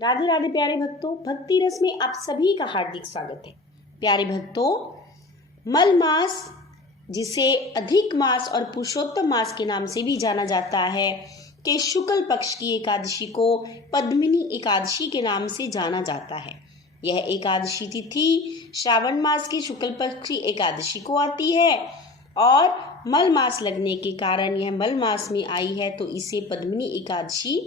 राधे राधे प्यारे भक्तों, भक्ति रस में आप सभी का हार्दिक स्वागत है। प्यारे भक्तों, मल मास, जिसे अधिक मास और पुरुषोत्तम मास के नाम से भी जाना जाता है, के शुक्ल पक्ष की एकादशी को पद्मिनी एकादशी के नाम से जाना जाता है। यह एकादशी तिथि श्रावण मास की शुक्ल पक्ष की एकादशी को आती है और मल मास लगने के कारण यह मल मास में आई है, तो इसे पद्मिनी एकादशी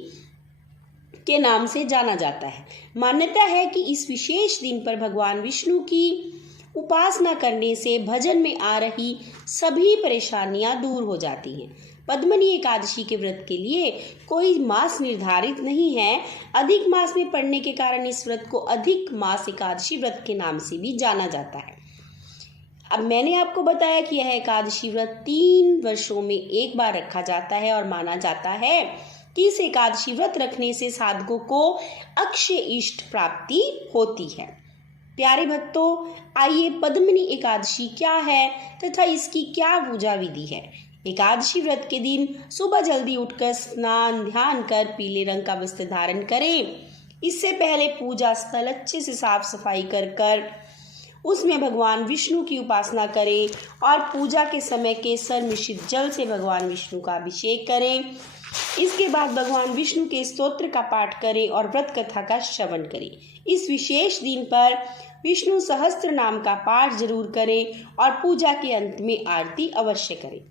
के नाम से जाना जाता है। मान्यता है कि इस विशेष दिन पर भगवान विष्णु की उपासना करने से भजन में आ रही सभी परेशानियां दूर हो जाती हैं। पद्मिनी एकादशी के व्रत के लिए कोई मास निर्धारित नहीं है। अधिक मास में पड़ने के कारण इस व्रत को अधिक मास एकादशी व्रत के नाम से भी जाना जाता है। अब मैंने आपको बताया कि यह एकादशी व्रत 3 वर्षों में एक बार रखा जाता है और माना जाता है कि इस एकादशी व्रत रखने से साधकों को अक्षय इष्ट प्राप्ति होती है। प्यारे भक्तों, आइए पद्मिनी एकादशी क्या है तथा इसकी क्या पूजा विधि है। एकादशी व्रत के दिन सुबह जल्दी उठकर स्नान ध्यान कर पीले रंग का वस्त्र धारण करें। इससे पहले पूजा स्थल अच्छे से साफ सफाई कर उसमें भगवान विष्णु की उपासना करें और पूजा के समय केसर मिश्रित जल से भगवान विष्णु का अभिषेक करें। इसके बाद भगवान विष्णु के स्तोत्र का पाठ करें और व्रत कथा का श्रवण करें। इस विशेष दिन पर विष्णु सहस्त्र नाम का पाठ जरूर करें और पूजा के अंत में आरती अवश्य करें।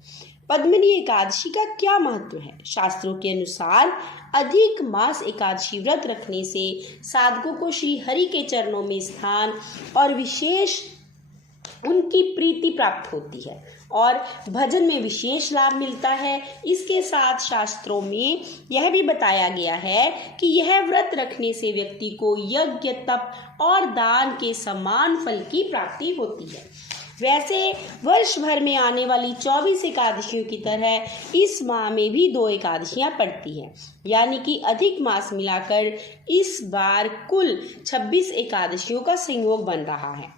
पद्मिनी एकादशी का क्या महत्व है? शास्त्रों के अनुसार अधिक मास एकादशी व्रत रखने से साधकों को श्री हरि के चरणों में स्थान और विशेष उनकी प्रीति प्राप्त होती है और भजन में विशेष लाभ मिलता है। इसके साथ शास्त्रों में यह भी बताया गया है कि यह व्रत रखने से व्यक्ति को यज्ञ तप और दान के समान फल की प्राप्ति होती है। वैसे वर्ष भर में आने वाली 24 एकादशियों की तरह इस माह में भी 2 एकादशियां पड़ती हैं, यानी कि अधिक मास मिलाकर इस बार कुल 26 एकादशियों का संयोग बन रहा है।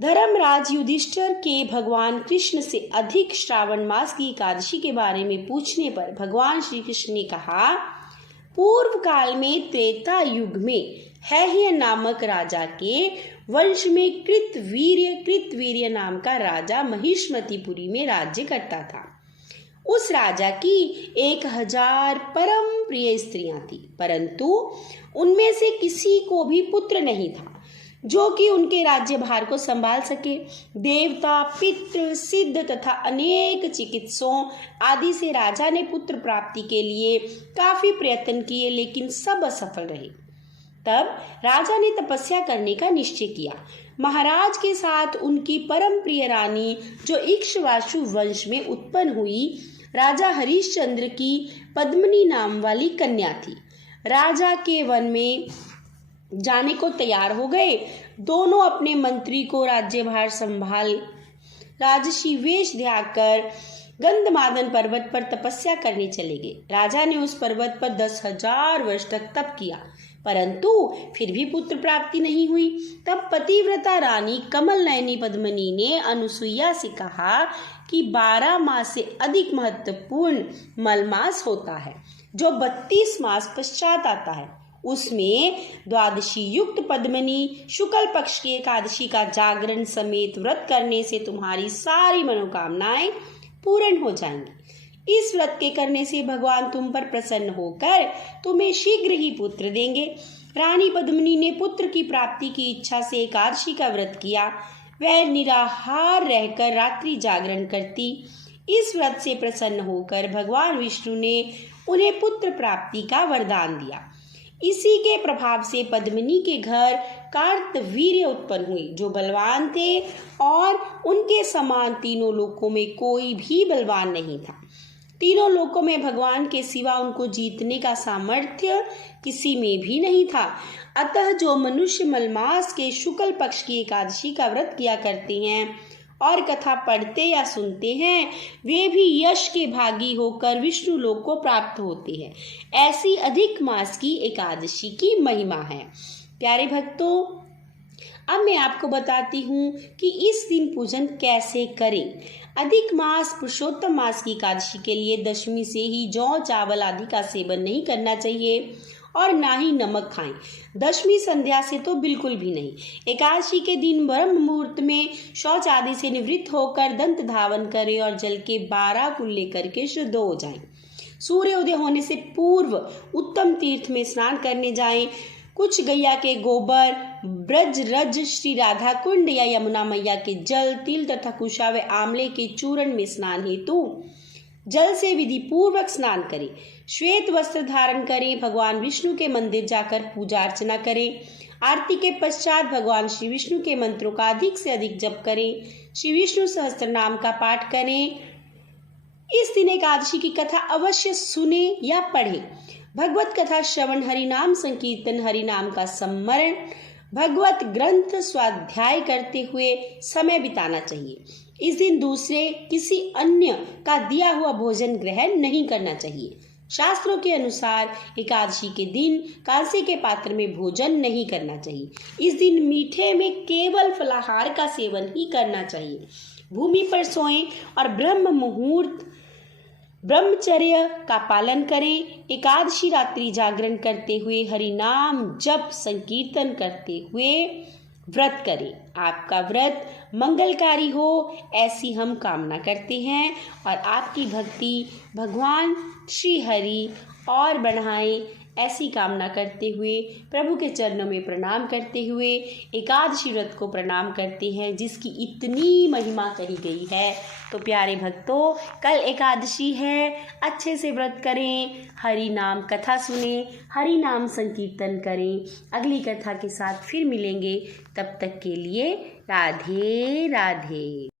धर्मराज युधिष्ठिर के भगवान कृष्ण से अधिक श्रावण मास की एकादशी के बारे में पूछने पर भगवान श्री कृष्ण ने कहा, पूर्व काल में त्रेता युग में हैह्य नामक राजा के वंश में कृतवीर्य नाम का राजा महिष्मतिपुरी में राज्य करता था। उस राजा की 1000 परम प्रिय स्त्रियां थी, परंतु उनमें से किसी को भी पुत्र नहीं था जो कि उनके राज्यभार को संभाल सके। देवता, पितृ, सिद्ध तथा अनेक चिकित्सकों आदि से राजा ने पुत्र प्राप्ति के लिए काफी प्रयत्न किए, लेकिन सब असफल रहे। तब राजा ने तपस्या करने का निश्चय किया। महाराज के साथ उनकी परम प्रिय रानी, जो इक्ष्वाकु वंश में उत्पन्न हुई, राजा हरिश्चंद्र की पद्मिनी नाम वाली कन्या थी। राजा के वन में जाने को तैयार हो गए। दोनों अपने मंत्री को राज्यभार संभाल राजसी वेश ध्याकर गंधमादन पर्वत पर तपस्या करने चले गए। राजा ने उस पर्वत पर 10,000 वर्ष तक तप किया, परंतु फिर भी पुत्र प्राप्ति नहीं हुई। तब पतिव्रता रानी कमल नयनी पद्मिनी ने अनुसुईया से कहा कि 12 मास से अधिक महत्वपूर्ण मलमास होता है, जो 32 मास पश्चात आता है। उसमें द्वादशी युक्त पद्मिनी शुक्ल पक्ष की एकादशी का जागरण समेत व्रत करने से तुम्हारी सारी मनोकामनाएं पूर्ण हो जाएंगी। इस व्रत के करने से भगवान तुम पर प्रसन्न होकर तुम्हें शीघ्र ही पुत्र देंगे। रानी पद्मिनी ने पुत्र की प्राप्ति की इच्छा से एकादशी का व्रत किया। वह निराहार रहकर रात्रि जागरण करती। इस व्रत से प्रसन्न होकर भगवान विष्णु ने उन्हें पुत्र प्राप्ति का वरदान दिया। इसी के प्रभाव से पद्मिनी के घर कार्तवीर्य उत्पन्न हुई, जो बलवान थे और उनके समान तीनों लोकों में कोई भी बलवान नहीं था। तीनों लोकों में भगवान के सिवा उनको जीतने का सामर्थ्य किसी में भी नहीं था। अतः जो मनुष्य मलमास के शुक्ल पक्ष की एकादशी का व्रत किया करते हैं और कथा पढ़ते या सुनते हैं, वे भी यश के भागी होकर विष्णु लोक को प्राप्त होते हैं। ऐसी अधिक मास की एकादशी की महिमा है। प्यारे भक्तों, अब मैं आपको बताती हूँ कि इस दिन पूजन कैसे करें। अधिक मास पुरुषोत्तम मास की एकादशी के लिए दशमी से ही जौ चावल आदि का सेवन नहीं करना चाहिए और ना ही नमक खाएं। दशमी संध्या से तो बिल्कुल भी नहीं। एकादशी के दिन ब्रह्म मुहूर्त में शौच आदि से निवृत्त होकर दंत धावन करें और जल के 12 कुल्ले करके शुद्ध हो जाएं। सूर्योदय होने से पूर्व उत्तम तीर्थ में स्नान करने जाएं। कुछ गैया के गोबर, ब्रज रज, श्री राधा कुंड या यमुना मैया के जल, तिल तथा कुशा व आंवले के चूर्ण में स्नान हेतु जल से विधि पूर्वक स्नान करें। श्वेत वस्त्र धारण करें। भगवान विष्णु के मंदिर जाकर पूजा अर्चना करें। आरती के पश्चात भगवान श्री विष्णु के मंत्रों का अधिक से अधिक जप करें। श्री विष्णु सहस्त्र नाम का पाठ करें। इस दिन एकादशी की कथा अवश्य सुने या पढ़ें। भगवत कथा श्रवण, हरिनाम संकीर्तन, हरिनाम का स्मरण, भगवत ग्रंथ स्वाध्याय करते हुए समय बिताना चाहिए। इस दिन दूसरे किसी अन्य का दिया हुआ भोजन ग्रहण नहीं करना चाहिए। शास्त्रों के अनुसार एकादशी के दिन कांसे के पात्र में भोजन नहीं करना चाहिए। इस दिन मीठे में केवल फलाहार का सेवन ही करना चाहिए। भूमि पर सोएं और ब्रह्मचर्य का पालन करें। एकादशी रात्रि जागरण करते हुए हरि नाम जप संकीर्तन करते हुए व्रत करें। आपका व्रत मंगलकारी हो ऐसी हम कामना करते हैं और आपकी भक्ति भगवान श्री हरि और बढ़ाएं ऐसी कामना करते हुए प्रभु के चरणों में प्रणाम करते हुए एकादशी व्रत को प्रणाम करते हैं जिसकी इतनी महिमा कही गई है। तो प्यारे भक्तों, कल एकादशी है, अच्छे से व्रत करें, हरि नाम कथा सुने, हरि नाम संकीर्तन करें। अगली कथा के साथ फिर मिलेंगे, तब तक के लिए राधे राधे।